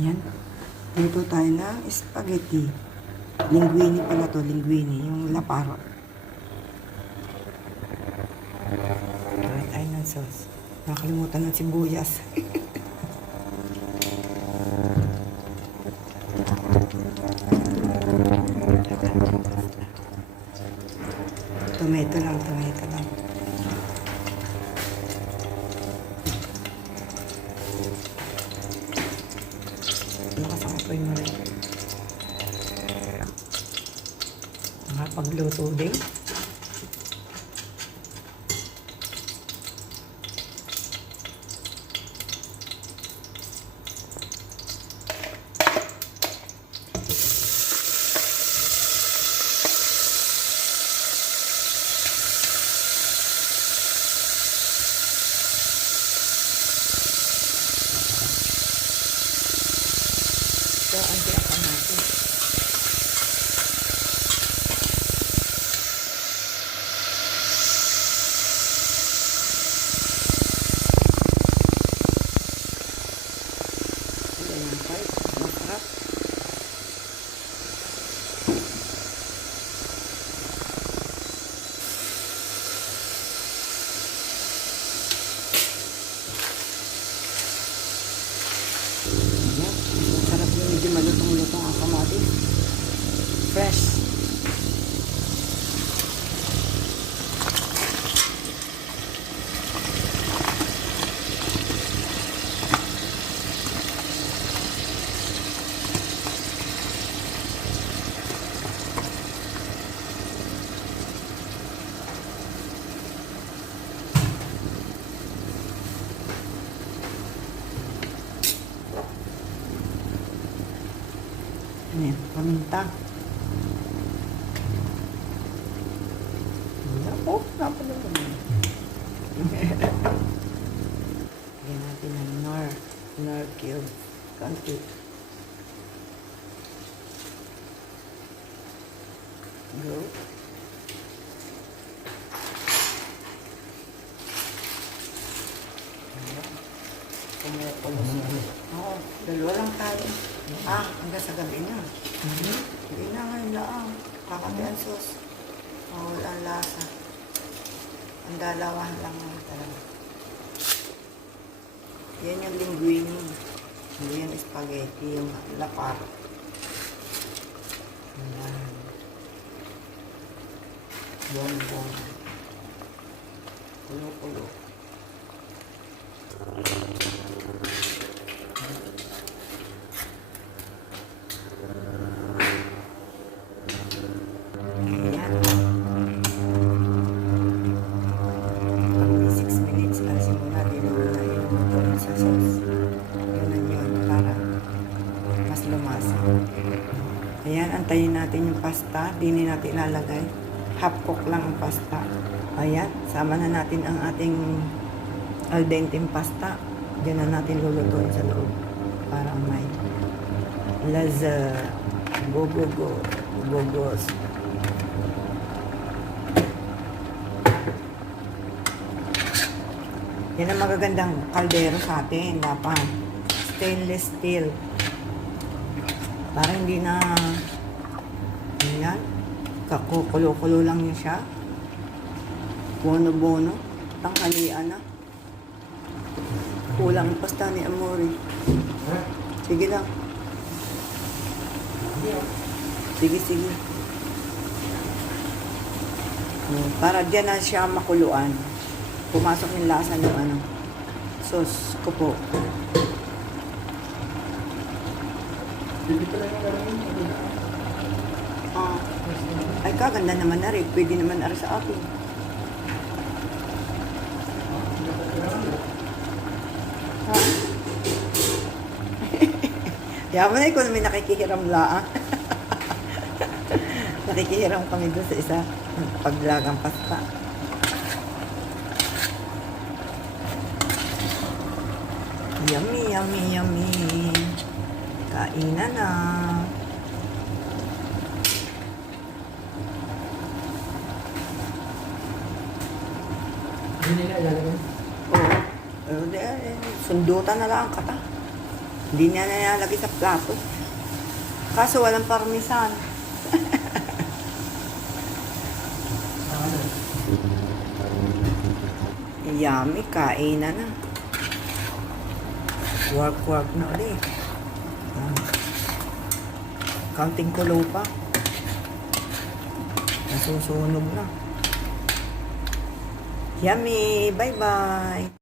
Yan. Dito tayo ng spaghetti. Linguine pala to, linguine. Yung laparo. Try tayo ng sauce. Nakalimutan ng sibuyas. Tomato lang, tomato lang. Nakasakoy mo rin. Nakapagluto din. So, ang tiyaka natin. Ayan pa, masarap. Ayan, masarap yung medyo malutong-lutong ang kamatis. Fresh. Ayan, paminta. Oh, napala ko na. Lagyan natin ng nor cube. Kanti. Go. Oo, dalawa lang tayo. Hanggang sa gabi na. Hindi na ngayon lang. Kakabihan sauce. Wala ang lasa. Ang dalawahan lang naman talaga. Yan yung linguine. Hindi yan spaghetti. Yung laparo. Ayan. Bonbon. Kulo-kulo. Ayan, antayin natin yung pasta. Dini natin ilalagay. Half cook lang ang pasta. Ayan, sama na natin ang ating al dente pasta. Diyan na natin lulutuin sa loob. Para may laza. Go, go, go. Gogos. Yan ang magagandang kaldero sa atin. Dapat stainless steel. Para hindi na ayan, kakukulo-kulo lang niya siya. Bono-bono. Tanghalian na. Kulang pasta ni Amore. Sige lang. Sige, sige. Para dyan na siya makuluan. Pumasok yung lasa ng sauce ko po. Ay, kaganda naman na rin. Pwede naman na rin sa akin. Ha? Yaman na ikaw naman nakikihiram lang. Nakikihiram kami doon sa isa. Paglagang pasta. Yummy, yummy, yummy. Kainan na. Hindi nila ilalagay. Oo. Sundutan na lang kata. Hindi na nilalagay sa plato. Kaso walang parmesan. Yummy, kainan na. Work na ulit. Counting kulo pa. Nasusunog na. Yummy! Bye-bye!